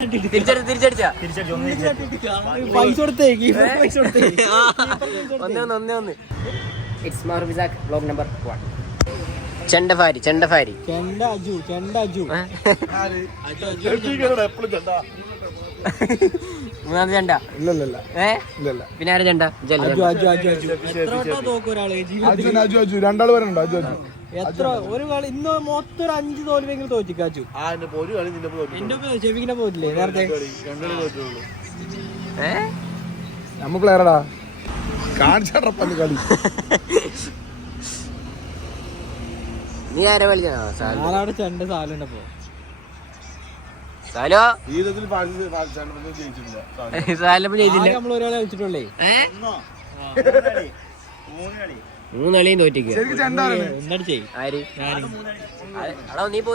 തിരിച്ചടിച്ചാ പൈസ കൊടുത്തേക്ക് ഒന്ന് ഇറ്റ്സ് മാർവിസാക് വ്ലോഗ് നമ്പർ 1 ചെണ്ടഫാരി മൂന്നാമത് ചെണ്ട പിന്നെ ആരെ ചെണ്ട രണ്ടാൾ വരണ്ടോ എത്ര ഒരു കളി ഇന്ന് മൊത്തം ഒരു 5 തോൽവെങ്കിലും തോറ്റിക്കാച്ചു. ഷെഫീഖിനെ പോയില്ലേ നേരത്തെ? നമ്മ പ്ലെയറടാ കാണിച്ചാടപ്പ കളി. നീ ആരെ വിളിച്ചോ? ആരാടെ ചെണ്ട സാലുണ്ടപ്പോ നമ്മൾ ഒരാളെ കളിച്ചിട്ടുള്ളേ. 3 കളിയും തോറ്റിക്ക്. നീ ഇപ്പൊ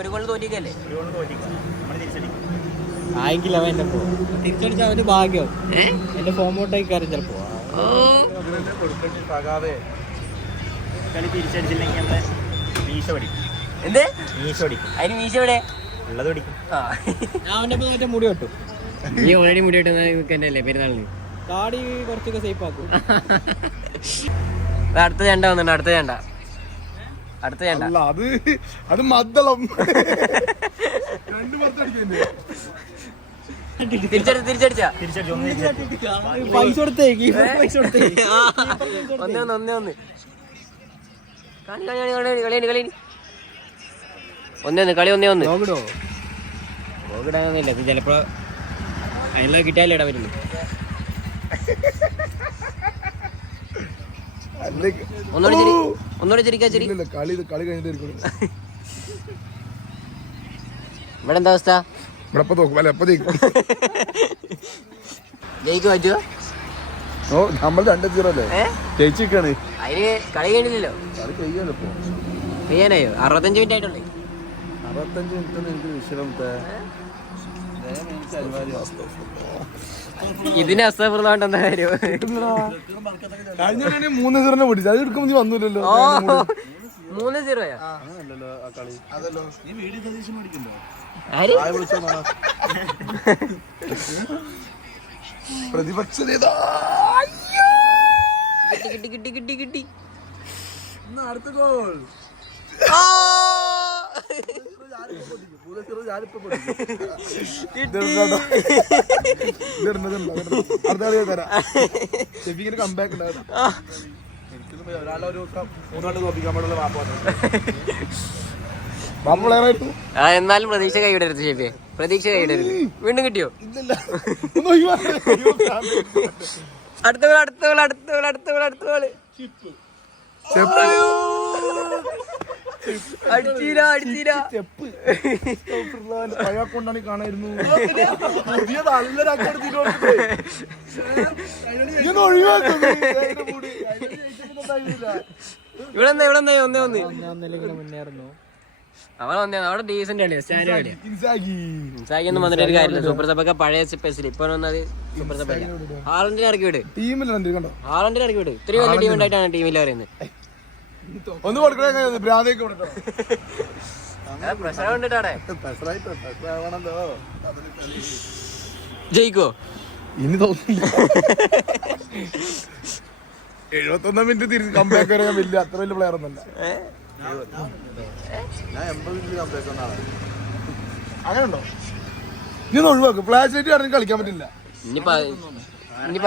ഒരു ഗോൾ തോറ്റിക്കല്ലേ? ആയെങ്കില്ല അവൻ എന്നെ പോ തിരിച്ചടിച്ച അവന്റെ ഭാഗ്യം. എന്റെ ഫോം ഔട്ടായി കാര്യം ചിലപ്പോ അവന്റെ മുടി വെട്ടും. നീ ഓൾറെഡി മുടി വെട്ടുന്നല്ലേ പെരുന്നാളിന്? താടി കുറച്ചൊക്കെ സേഫ് ആക്കും. അടുത്ത ചെണ്ട വന്നിട്ടുണ്ട്. അടുത്ത ചെണ്ട അത് മദ്ദളം. തിരിച്ചടിച്ചാ പൈസ കൊടുത്തേക്ക് കളി നോക്കിടാന്നില്ല. ചിലപ്പോ അതിനുള്ള കിട്ടിയാലേ ഇടാൻ പറ്റുള്ളൂ. ഒന്നുകൂടെ ചിരിക്കാ. ഇവിടെ എന്താ അവസ്ഥ? ജയിക്ക് പറ്റുമോ? നമ്മൾ 2-0 അല്ലേ ജയിച്ചിരിക്കാണ്. അതിന് കളി കഴിഞ്ഞില്ലല്ലോ. ചെയ്യാനായോ? 65 മിനിറ്റ് ആയിട്ടുള്ളേ. 65 മിനിറ്റ് എനിക്ക് വിശ്രമത്തെ ഇതിന് അസഫറുള്ളാണ്ട് എന്താ കാര്യം? കഴിഞ്ഞ 3-0 പിടിച്ചു. അത് എടുക്കുമ്പോ നീ വന്നില്ലല്ലോ. 3-0 പ്രതിപക്ഷ നേതാ കിട്ടി. അടുത്ത ഗോൾ കംബാക്ക് എന്നാലും പ്രതീക്ഷ കൈവിടരുത് ഷെഫിയെ. പ്രതീക്ഷ കൈവിടരുത്. വീണ്ടും കിട്ടിയോ? അടുത്ത ഗോള് കൊണ്ടാണ് കാണായിരുന്നു. ഇവിടെ മുന്നേറുന്നു. അവിടെ ഡീസന്റ് കളിയാ. സ്റ്റാൻഡ് കളിയാ. ഇൻസാഗിയൊന്നും വന്നിട്ട് ഒരു കാര്യമില്ല. സൂപ്പർ സഭയൊക്കെ പഴയ സ്പെഷ്യൽ. ഇപ്പൊ വന്നത് സൂപ്പർ സഭ. ഹാളണ്ടിനെ ഇറക്കി വിട്. ഇത്രയും വലിയ ടീം ഉണ്ടായിട്ടാണ് ടീമിൽ പറയുന്നത്. ഒന്ന് കൊടുക്കണേ. ജയിക്കോ? ഇനി തോന്നുന്നില്ല. 71 മിനിറ്റ് തിരിച്ച് കംബാക്ക് വരാൻ വലിയ അത്ര വലിയ പ്ലെയർ ഒന്നല്ല. അങ്ങനെയുണ്ടോ? ഇനി ഒഴിവാക്ക്. ഫ്ലാഷ് ലൈറ്റ് കാരണം കളിക്കാൻ പറ്റില്ല. ഇനിയിപ്പോ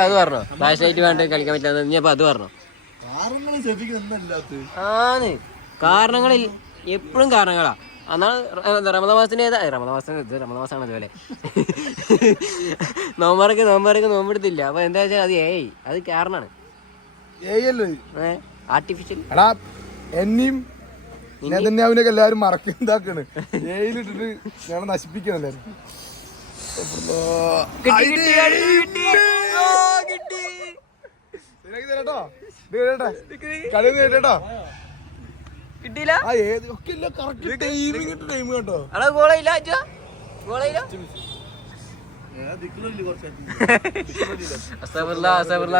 അത് പറഞ്ഞോ? ഫ്ലാഷ് ലൈറ്റ് വേണ്ട കളിക്കാൻ പറ്റില്ല. ഇനിയിപ്പോ അത് പറഞ്ഞോ? ആണ് കാരണങ്ങളിൽ എപ്പോഴും കാരണങ്ങളാ. എന്നാണ് റമദാൻ മാസമാണ് അതുപോലെ. നോമ്പറൊക്കെ നോമ്പെടുത്തില്ല. അപ്പൊ എന്താ വെച്ചാൽ അത് അത് കാരണമാണ്. ആർട്ടിഫിഷ്യൽ എന്നെയും നെതന്യാഹുവിനെയൊക്കെ എല്ലാവരും മറക്കുന്നതാക്കാണ്. ഏയിലിട്ടിട്ട് ഞങ്ങളെ നശിപ്പിക്കണം എല്ലാവരും. കളി കേട്ടോ കിട്ടിയില്ല.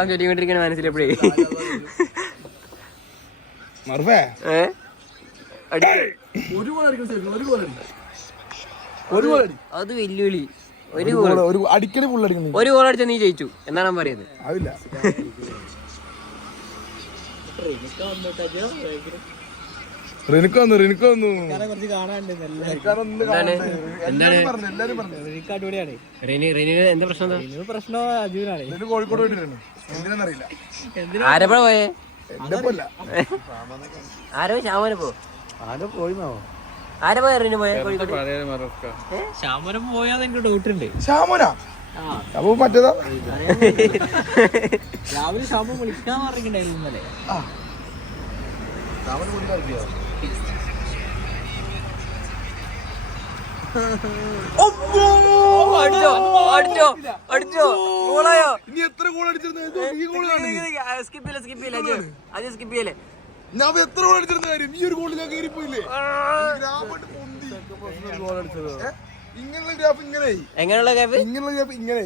ചൊല്ലിക്കൊണ്ടിരിക്കണ മനസ്സിലെപ്പോഴേ ഒരു ഗോൾ അടി. അത് വെല്ലുവിളി. ഒരു അടിക്കടി ഫുൾ അടിക്കുന്നു. ഒരു ഗോൾ അടിച്ചാൽ നീ ജയിച്ചു എന്നാണ് പറയുന്നത്. അതില്ല റിനിക്ക് വന്നു കുറച്ച് കാണാനുണ്ട്. എന്താ പ്രശ്നം? പ്രശ്നം അജുവിനാണ്. കോഴിക്കോട് പോയിട്ടാണ് എന്തിനാന്നറിയില്ല. ആരപ്പഴ പോയേ? ആരോ ശ്യാമന പോ. പോയിന്നോ? ആരെ പോയ റിനു പോയ കോഴിക്കോട്? ശ്യാമനം പോയാന്ന് എനിക്ക് ഡൗട്ട് ഉണ്ട്. ശ്യാമനാ അപ്പൊ മറ്റേതാ രാവിലെ ശ്യാമം വിളിക്കാൻ പറഞ്ഞിട്ടുണ്ടായിരുന്നു ഇന്നലെ. അടിച്ചോ ഗോളായോ? ഇനി എത്ര ഗോൾ അടിച്ചിരുന്നു? സ്കിപ്പ് ചെയ്യല്ലേ. ഞാൻ എത്ര ഗോൾ അടിച്ചിരുന്ന കാര്യം ഈ ഒരു ഗോളിലേക്ക് കയറിപ്പോയില്ലേ? ഇങ്ങനെയുള്ള ഗ്രാഫ് ഇങ്ങനെ എങ്ങനെയുള്ള ഗ്രാഫ്? ഇങ്ങനെയുള്ള ഗ്രാഫ് ഇങ്ങനെ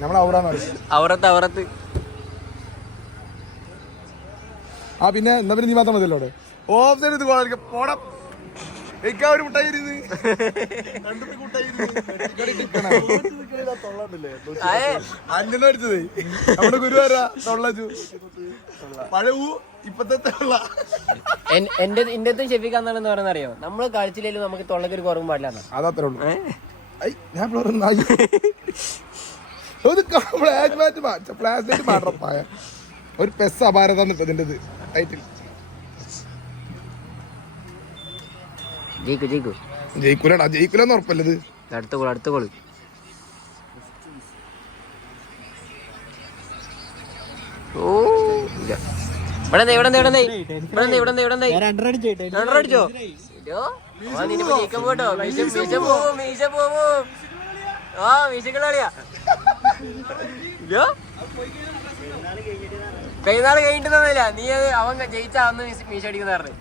നമ്മളെ ഔറത്ത്. ആ പിന്നെ എന്നാ പിന്നെ നീ മാത്രം മതിയല്ലോ അവിടെ. ഓഫ് സൈഡ് ഇത് ഗോളടിക്കാം. പോടാ ഒരു മുട്ടായി അങ്ങനെ അടിച്ചത് നമ്മുടെ ഗുരുവാരാ തൊള്ളു പഴയ ഇപ്പത്തെ തൊള്ള. എന്റെ ഷെഫിക്കാന്നാണെന്ന് പറയുന്നത് അറിയോ? നമ്മള് കളിച്ചില്ലെങ്കിലും നമുക്ക് തൊള്ളക്ക് ഒരു കുറവും പാടില്ല. അതത്രേ ഉള്ളൂ. ഞാൻ ഒരു പെസ് അപാരതാണ് ഇപ്പൊ ഇതിന്റെ ടൈറ്റിൽ. ജയിക്കൂലെന്ന് ഉറപ്പല്ലത്. അടുത്ത ഗോള് അടിച്ചോ? പോട്ടോ മീശ പോവോ? മീശക്കളിയാ പെരുന്നാൾ കഴിഞ്ഞിട്ട് തന്നില്ല. നീ അത് അവൻ ജയിച്ച അന്ന് മീശ അടിക്കുന്ന പറഞ്ഞു.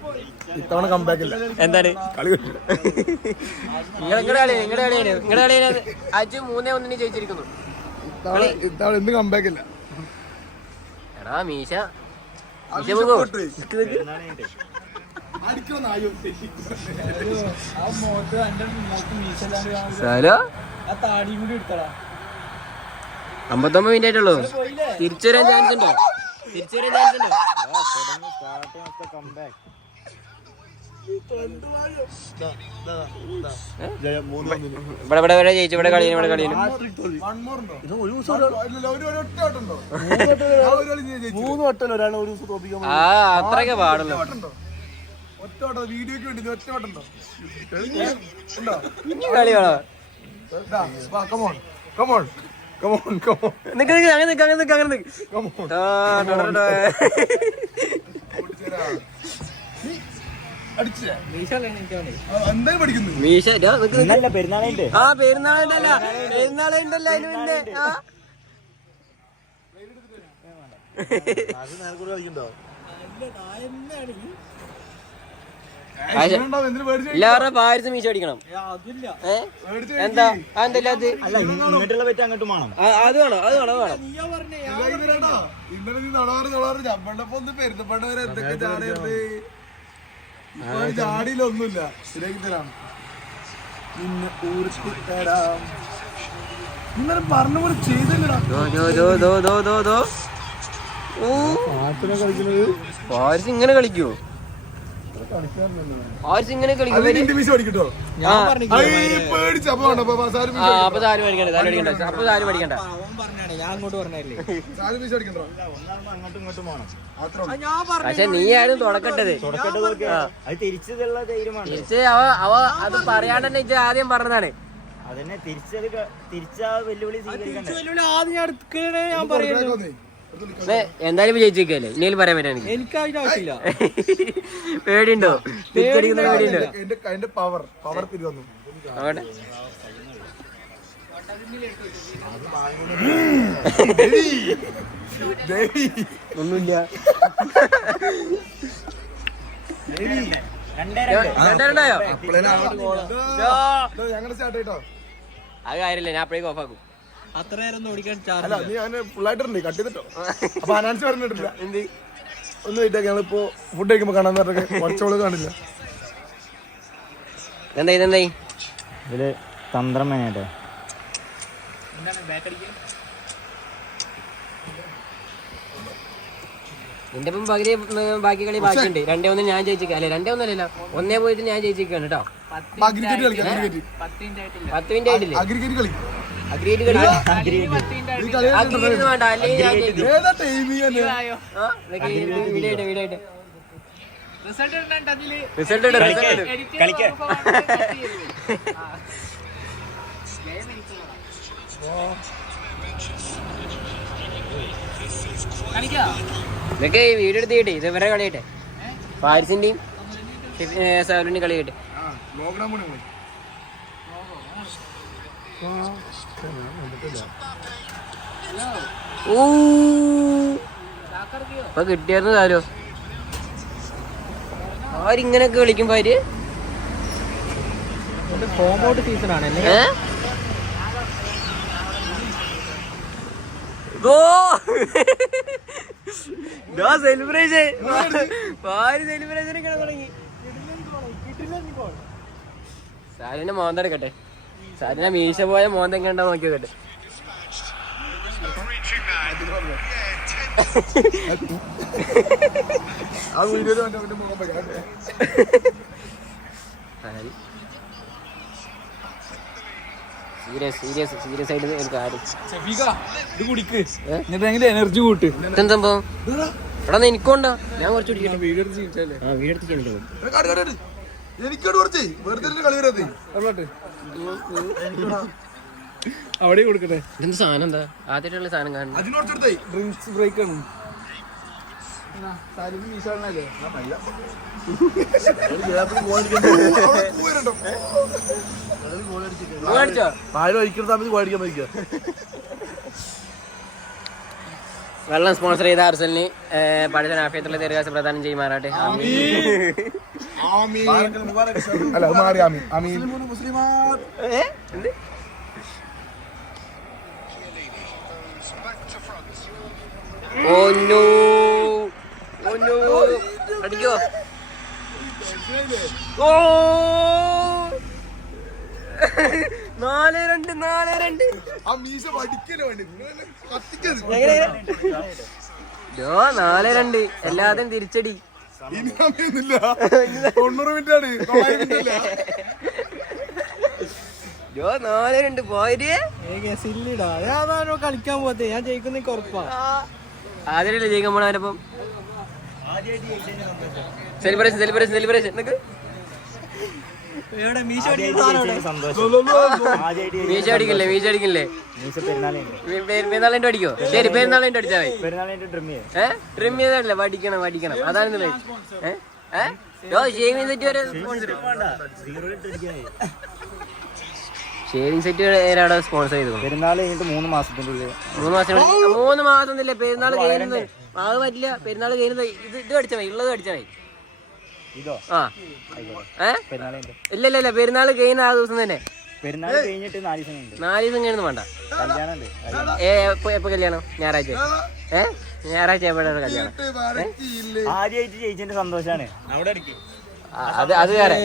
ഇത്തവണ കംബാക്ക് ഇല്ല. എന്താണ് കളി നിങ്ങളുടെ കളിയാണ് അജു 3-1 ജയിച്ചിരിക്കുന്നു. ഇത്തവണ എന്ത് കംബാക്ക് ഇല്ല. എടാ മീശ പോകോ? സ്ഥലോ 59 മിനിറ്റ് ആയിട്ടുള്ളൂ. തിരിച്ചു വരാൻ ചാൻസ് ഉണ്ടോ? ഇവിടെ ജയിച്ചു. ഇവിടെ കളിയാണ്. അത്രയൊക്കെ പാടല്ലോ. കളി വേണോ? പെരുന്നാളുണ്ടല്ല അതിന് പിന്നെ എല്ലാവരുടെ പായസം മീശ അടിക്കണം. എന്താ അതല്ല അത് ചാടിയിലൊന്നുമില്ല. ശരിയാക്കിത്തരാം. ഇന്നലെ പറഞ്ഞ പോലെ ചെയ്തല്ലടാ. പായസം ഇങ്ങനെ കളിക്കോ? ഇങ്ങനെ കളിക്കും. പക്ഷെ നീ ആയിരുന്നു തുടക്കട്ടത്. തിരിച്ച് അവ അത് പറയാണ്ട് തന്നെ ഇജ്ജ് ആദ്യം പറഞ്ഞതാണ്. എന്തായാലും വിജയിച്ചേക്കല്ലേ? ഇനിയും പറയാൻ പറ്റാ? എനിക്ക് അതിന്റെ ആവശ്യമില്ല. പേടിയുണ്ടോ? തിരിച്ചടിക്കുന്ന പേടിയുണ്ടോ? അവിടെ ഒന്നുമില്ല. രണ്ടായോ? അത് കാര്യമില്ല. ഞാൻ അപ്പോഴേക്കും ഓഫാക്കും. അത്ര നേരം ഓടിക്കാൻ ഫുള്ളായിട്ടുണ്ട്. കട്ട് ചെയ്തിട്ടോ? അപ്പൊ അനാൻസ് പറഞ്ഞിട്ടില്ല. എന്ത് ഒന്ന് വെയിറ്റ് ഞങ്ങളിപ്പോ ഫുഡ് കഴിക്കുമ്പോ കാണാന്ന് പറഞ്ഞൊക്കെ കുറച്ചോള് കാണില്ല. എന്തായി ഇതില് തന്ത്രം വേണേട്ടോ. എന്റെ ഇപ്പം പകുതി ബാക്കി കളി ബാക്കിയുണ്ട്. 2-1 ഞാൻ ജയിച്ചിരിക്കുക. അല്ലെ 2-1 1 പോയിട്ട് ഞാൻ ജയിച്ചിരിക്കുകയാണ് കേട്ടോ. 10 മിനിറ്റ് ആയിട്ടില്ലേ? അഗ്രിഗേറ്റ് കളി വേണ്ട. അല്ലെങ്കിൽ റിസൾട്ട് ഇതൊക്കെ വീഡിയോ എടുത്ത് കിട്ടെ. ഇത് ഇവരെ കളിയട്ടെ, പാരിസിന്റെയും സൗലിന്റെയും കളി കിട്ടെ. ഇപ്പൊ കിട്ടിയായിരുന്നു ആരോ ആരിങ്ങനൊക്കെ കളിക്കുമ്പോ അവര് ഫോം ഔട്ട് സീസൺ ആണ്. സെലിബ്രേഷൻ തുടങ്ങി. സാരിന്റെ മോന്ത എടുക്കട്ടെ. സാരിന്റെ മീശ പോയ മോന്ത എങ്ങനെ നോക്കി നോക്കട്ടെ. സീരിയസ് ആയിട്ട് എനിക്ക് ആരും എനർജി കൂട്ട്. എന്താ സംഭവം? എടാ എനിക്കുണ്ടോ? ഞാൻ കുറച്ച് അവിടെ കൊടുക്കട്ടെ. എന്ത് സാധനം? എന്താ ആദ്യമായിട്ടുള്ള സാധനം കാണുന്നത്? ഡ്രിങ്ക്സ് ബ്രേക്ക് ആണ്. വെള്ളം സ്പോൺസർ ചെയ്ത അർസലിന് പഠിച്ച ആഫിയത്തുള്ള ദീർഘാസ പ്രദാനം ചെയ്യുമാറാട്ടെ. അടിക്കോ? ഓ 4-2. 4-2 എല്ലാതും തിരിച്ചടി. 4-2 പോയിര്. ഞാനോ കളിക്കാൻ പോകത്തെ. ഞാൻ ജയിക്കുന്ന ഉറപ്പാ. ആദ്യമല്ലേ ജയിക്കാൻ പോണവരപ്പം സെലിബ്രേഷൻ എന്നൊക്കെ മീശ അടിക്കില്ലേ? പെരുന്നാളിന്റെ അടിക്കോ? ശരി, പെരുന്നാളിന്റെ അടിച്ചാ ഡ്രിം ചെയ്തല്ലേ? പഠിക്കണം. അതാണ് ഷേവിംഗ് സെറ്റ് വരെ ഷേവിംഗ് സെറ്റ് അവിടെ സ്പോൺസർ ചെയ്തു. പെരുന്നാൾ കഴിഞ്ഞിട്ട് 3 മാസത്തിന്റെ 3 മാസം ഇല്ലേ? പെരുന്നാൾ കഴിയുന്നത് അത് പറ്റില്ല. പെരുന്നാൾ കഴിയുന്നത് ഇത് അടിച്ചാൽ മതി. ഉള്ളത് അടിച്ചാൽ മതി. ഇല്ല പെരുന്നാൾ കഴിയുന്ന ആ ദിവസം തന്നെ. പെരുന്നാൾ കഴിഞ്ഞിട്ട് 4 ദിവസം കഴിഞ്ഞൊന്നും വേണ്ട. എപ്പോ കല്യാണം? ഞായറാഴ്ച. ഞായറാഴ്ച എപ്പോഴാണ് കല്യാണം? ആദ്യമായിട്ട് ജയിച്ചതിന്റെ സന്തോഷാണ്. അത് വേറെ.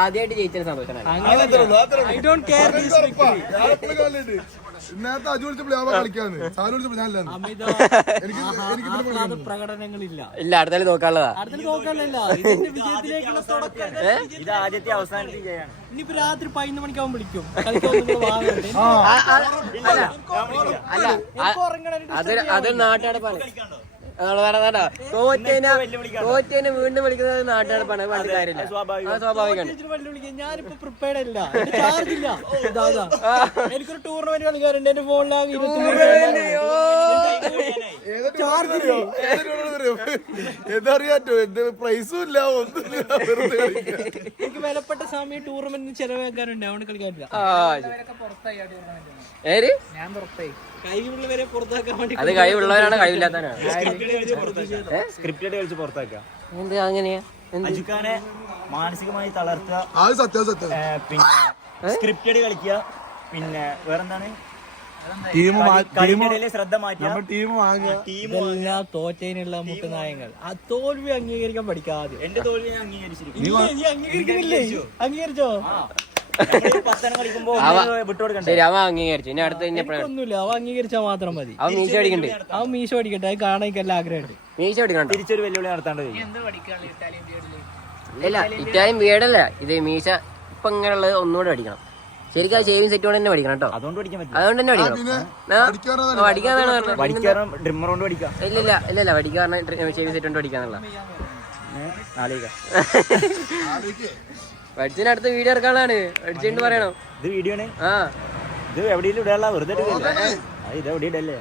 ആദ്യമായിട്ട് ജയിച്ചതിന്റെ സന്തോഷമാണ്. പ്രകടനങ്ങളില്ല. ഇല്ല, അടുത്ത നോക്കാനുള്ളതാ. ഇത് ആദ്യത്തെ അവസാനത്തെ. ഇനിയിപ്പോ രാത്രി 11 മണിക്കാവുമ്പോ വിളിക്കും. അത് നാട്ടടപ്പാണ്. തോറ്റേനെ വീണ്ടും വിളിക്കുന്നത് നാട്ടടപ്പാണ്. പണ്ട് കാര്യമില്ല, സ്വാഭാവികമാണ്. ഞാനിപ്പോ പ്രിപ്പയർഡ് അല്ല. എനിക്കൊരു ടൂർണമെന്റ് കളിക്കാറുണ്ട് എന്റെ ഫോണിലാകെ. എന്തറിയാറ്റോ എന്ത് പ്രൈസും ഇല്ല, ഒന്നുമില്ല. എനിക്ക് വിലപ്പെട്ട സമയം ടൂർണമെന്റിന് ചെലവാക്കാനുണ്ട്. അവിടെ കളിക്കാറില്ല. ഞാൻ പുറത്തായി. കഴിവുള്ളവരെ പുറത്താക്കാൻ വേണ്ടി. അത് കഴിവുള്ളവരാണ്, കഴിവില്ലാത്തവരാണ്. സ്ക്രിപ്റ്റഡ് കളിച്ച് പുറത്താക്കാം. എന്ത് അങ്ങനെയാ? അജുക്കാനെ മാനസികമായി തളർത്തുക. സത്യം. പിന്നെ സ്ക്രിപ്റ്റഡ് കളിക്കുക. പിന്നെ വേറെന്താണ്? ശ്രദ്ധ മാറ്റി ടീം വാങ്ങുക. ഇതെല്ലാം തോറ്റതിനുള്ള മുട്ടുനായങ്ങൾ. ആ തോൽവി അംഗീകരിക്കാൻ പഠിക്കാതെ. എന്റെ തോൽവി ഞാൻ അംഗീകരിച്ചിരിക്കും. നീ അംഗീകരിക്കുന്നില്ലേ? അംഗീകരിച്ചോ? ശരി, അവൻ അംഗീകരിച്ചു. ഇനി അടുത്ത ഒന്നുമില്ല, അവ അംഗീകരിച്ചാൽ മാത്രം മതി. അവൻ മീശ പഠിക്കണ്ടേ? അവൻ മീശ പഠിക്കട്ടെ, അത് കാണാൻ ആഗ്രഹമുണ്ട്. മീശ പഠിക്കണ്ടോ? തിരിച്ചൊരു വെല്ലുവിളി നടത്താണ്ട്. ഇല്ല, ഇറ്റാലിയൻ ബിയർഡല്ല ഇത്. മീശ ഇപ്പൊ ഇങ്ങനെയുള്ളത് ഒന്നുകൂടെ പഠിക്കണം. ശരിക്കും ആ ഷേവിംഗ് സെറ്റ് കൊണ്ട് തന്നെ പഠിക്കണം കേട്ടോ. അതുകൊണ്ട് പഠിക്കാൻ പറ്റും. അതുകൊണ്ട് തന്നെ പഠിക്കണം. പഠിക്കാന്നാണ് പറഞ്ഞത്. ഡ്രിമ്മർ കൊണ്ട് പഠിക്കാം. ഇല്ല പഠിക്കാൻ ഷേവിംഗ് സെറ്റ് കൊണ്ട് പഠിക്കാന്നുള്ള. പഠിച്ചതിന് അടുത്ത വീഡിയോ ഇറക്കാനാണ്. പഠിച്ചിട്ട് പറയണം. ഇത് വീഡിയോ ആണ്. ആ, ഇത് എവിടെയെങ്കിലും ഇടാനുള്ള വെറുതെ ഇത് എവിടെ ഇടല്ലേ.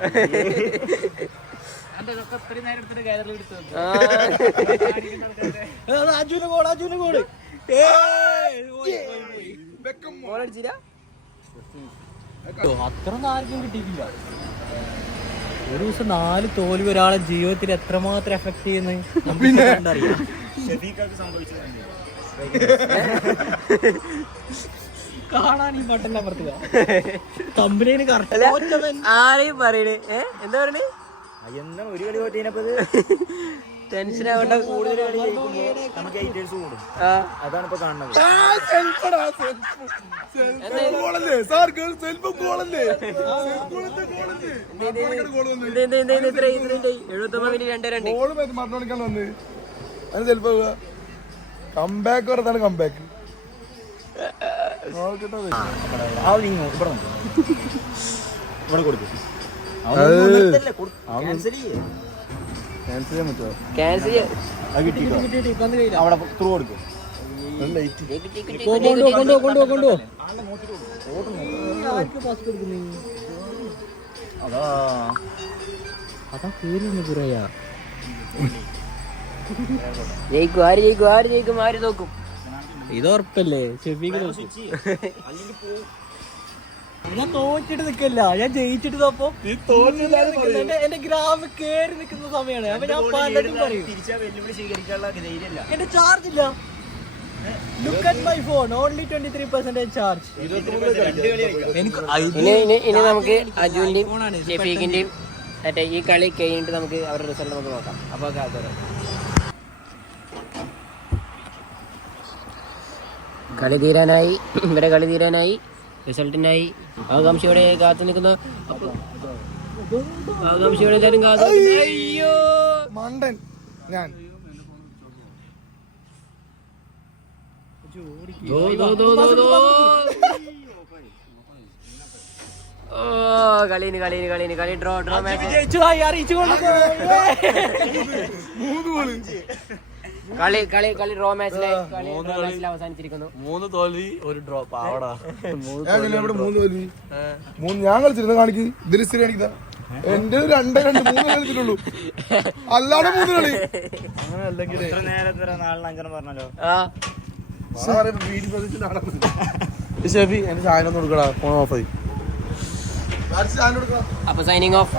അത്ര ആർക്കും കിട്ടിയിട്ടില്ല. ഒരു ദിവസം 4 തോൽവി ഒരാളെ ജീവിതത്തിൽ എത്രമാത്രം എഫക്ട് ചെയ്യുന്നത് അറിയാം. കാണാൻ ഈ പട്ടല്ല അപ്പുറത്ത് കമ്പനിന് ആരെയും പറയണേ. എന്താ പറയണേ? എന്താണ് ഒരു കളി തോറ്റതിനപ്പത് ടെൻഷൻ ആവണ്ട. കൂടുതൽ കളി നമുക്ക് ഹേറ്റേഴ്സ് കൂടും. അതാണ് ഇപ്പൊ കാണുന്നത്. 79-2-2. കംബാക്ക് പറഞ്ഞാണ് കംബാക്ക്. ഇവിടെ കൊടുക്കും. ക്യാൻസൽ ചെയ്യാൻ പറ്റുമോ? ക്യാൻസൽ അവിടെ ത്രൂ കൊടുക്കും. അതാ പേര് പറയാ. ജയിക്കും. ആര് ജയിക്കും? ആര് നോക്കും? ഇത് ഉറപ്പല്ലേ? ഷെഫീക്ക് നോക്കും. ഞാൻ തോറ്റിട്ട് നിക്കല്ല, ഞാൻ ജയിച്ചിട്ട് നോപ്പോ എന്റെ ഗ്രാമം കേറി നിൽക്കുന്ന സമയമാണ്. അപ്പൊ ഞാൻ പലതും പറയും. എന്റെ ചാർജ് ഇല്ല. Look at my phone, only 23% charge. ഇനി നമുക്ക് അജുവിന്റെയും ഷെഫീഖിന്റെയും മറ്റേ ഈ കളി കഴിഞ്ഞിട്ട് നമുക്ക് അവരുടെ റിസൾട്ട് നമുക്ക് നോക്കാം. അപ്പൊ കളി തീരാനായി, ഇവരെ കളി തീരാനായി, റിസൾട്ടിനായി ആകാംക്ഷയോടെ കാത്തു നിൽക്കുന്ന എല്ലാവരും കാത്തു. അയ്യോ മണ്ടൻ ഞാൻ. കളി ഡ്രോ മാച്ച്. കളി ഡ്രോ മാച്ചിലെ അവസാനിച്ചിരിക്കുന്നു. 3 തോൽവി 1 ഡ്രോ. പാവടാ. 3 തോൽവി. ഞാൻ കളിച്ചിരുന്ന കാണിക്ക്. ഇതിൽ സ്ഥിരം കാണിക്കുന്ന എന്റെ 2-3 കളിച്ചിട്ടുള്ളൂ. അല്ലാതെ 3 കളി. അങ്ങനെ അല്ലെങ്കിൽ പറഞ്ഞല്ലോ. ഷെഫി എന്റെ ചായ ഒന്ന് കൊടുക്കടാ. ഫോൺ ഓഫ് ആയി. അപ്പൊ സൈനിങ് ഓഫ്.